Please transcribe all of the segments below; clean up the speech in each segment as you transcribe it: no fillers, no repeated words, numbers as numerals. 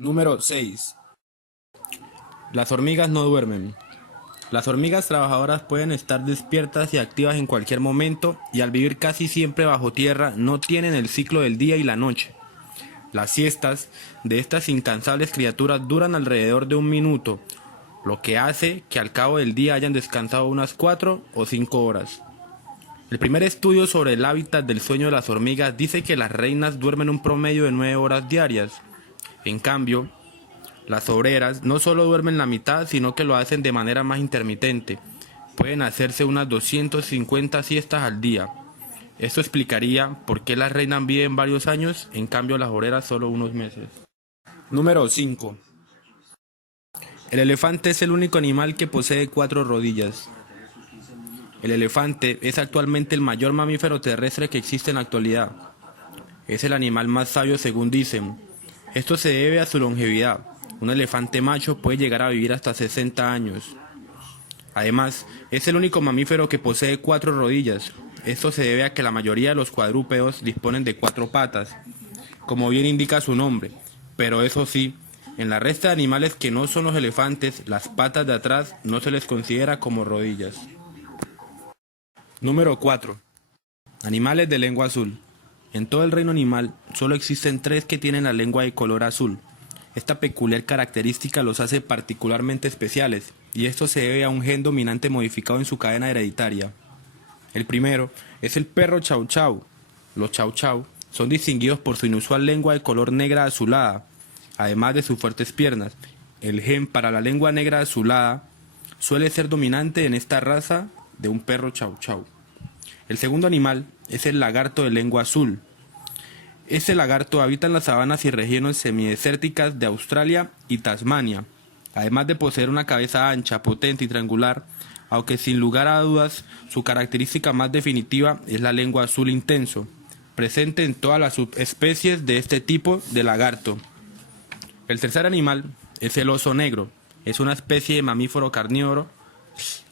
Número 6. Las hormigas no duermen. Las hormigas trabajadoras pueden estar despiertas y activas en cualquier momento y al vivir casi siempre bajo tierra no tienen el ciclo del día y la noche. Las siestas de estas incansables criaturas duran alrededor de 1 minuto, lo que hace que al cabo del día hayan descansado unas 4 o 5 horas. El primer estudio sobre el hábitat del sueño de las hormigas dice que las reinas duermen un promedio de 9 horas diarias. En cambio, las obreras no solo duermen la mitad, sino que lo hacen de manera más intermitente. Pueden hacerse unas 250 siestas al día. Esto explicaría por qué las reinas viven varios años, en cambio las obreras solo unos meses. Número 5. El elefante es el único animal que posee 4 rodillas. El elefante es actualmente el mayor mamífero terrestre que existe en la actualidad. Es el animal más sabio según dicen. Esto se debe a su longevidad. Un elefante macho puede llegar a vivir hasta 60 años. Además, es el único mamífero que posee 4 rodillas. Esto se debe a que la mayoría de los cuadrúpedos disponen de 4 patas, como bien indica su nombre. Pero eso sí, en la resta de animales que no son los elefantes, las patas de atrás no se les considera como rodillas. Número 4. Animales de lengua azul. En todo el reino animal, solo existen 3 que tienen la lengua de color azul. Esta peculiar característica los hace particularmente especiales, y esto se debe a un gen dominante modificado en su cadena hereditaria. El primero es el perro chau chau. Los chau chau son distinguidos por su inusual lengua de color negra azulada, además de sus fuertes piernas. El gen para la lengua negra azulada suele ser dominante en esta raza de un perro chau chau. El segundo animal es el lagarto de lengua azul. Este lagarto habita en las sabanas y regiones semidesérticas de Australia y Tasmania, además de poseer una cabeza ancha, potente y triangular, aunque sin lugar a dudas su característica más definitiva es la lengua azul intenso, presente en todas las subespecies de este tipo de lagarto. El tercer animal es el oso negro. Es una especie de mamífero carnívoro,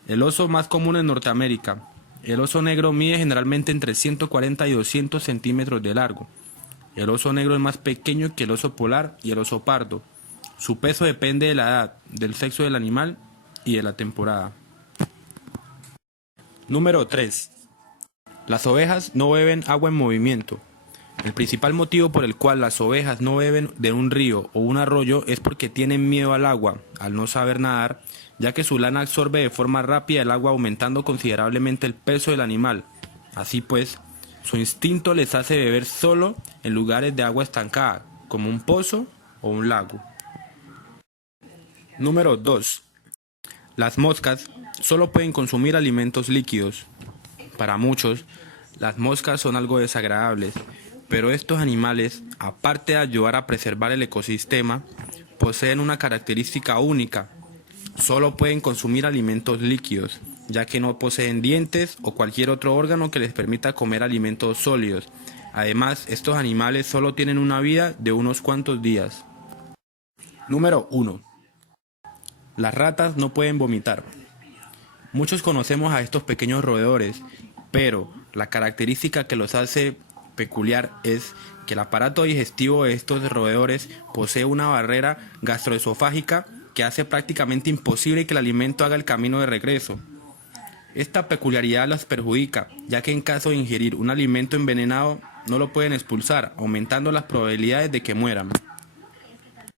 el oso más común en Norteamérica. El oso negro mide generalmente entre 140 y 200 centímetros de largo. El oso negro es más pequeño que el oso polar y el oso pardo. Su peso depende de la edad, del sexo del animal y de la temporada. Número 3. Las ovejas no beben agua en movimiento. El principal motivo por el cual las ovejas no beben de un río o un arroyo es porque tienen miedo al agua, al no saber nadar, ya que su lana absorbe de forma rápida el agua, aumentando considerablemente el peso del animal. Así pues, su instinto les hace beber solo en lugares de agua estancada, como un pozo o un lago. Número 2. Las moscas solo pueden consumir alimentos líquidos. Para muchos, las moscas son algo desagradables, pero estos animales, aparte de ayudar a preservar el ecosistema, poseen una característica única. Solo pueden consumir alimentos líquidos, ya que no poseen dientes o cualquier otro órgano que les permita comer alimentos sólidos. Además, estos animales solo tienen una vida de unos cuantos días. Número 1. Las ratas no pueden vomitar. Muchos conocemos a estos pequeños roedores, pero la característica que los hace peculiar es que el aparato digestivo de estos roedores posee una barrera gastroesofágica que hace prácticamente imposible que el alimento haga el camino de regreso. Esta peculiaridad las perjudica, ya que en caso de ingerir un alimento envenenado no lo pueden expulsar, aumentando las probabilidades de que mueran.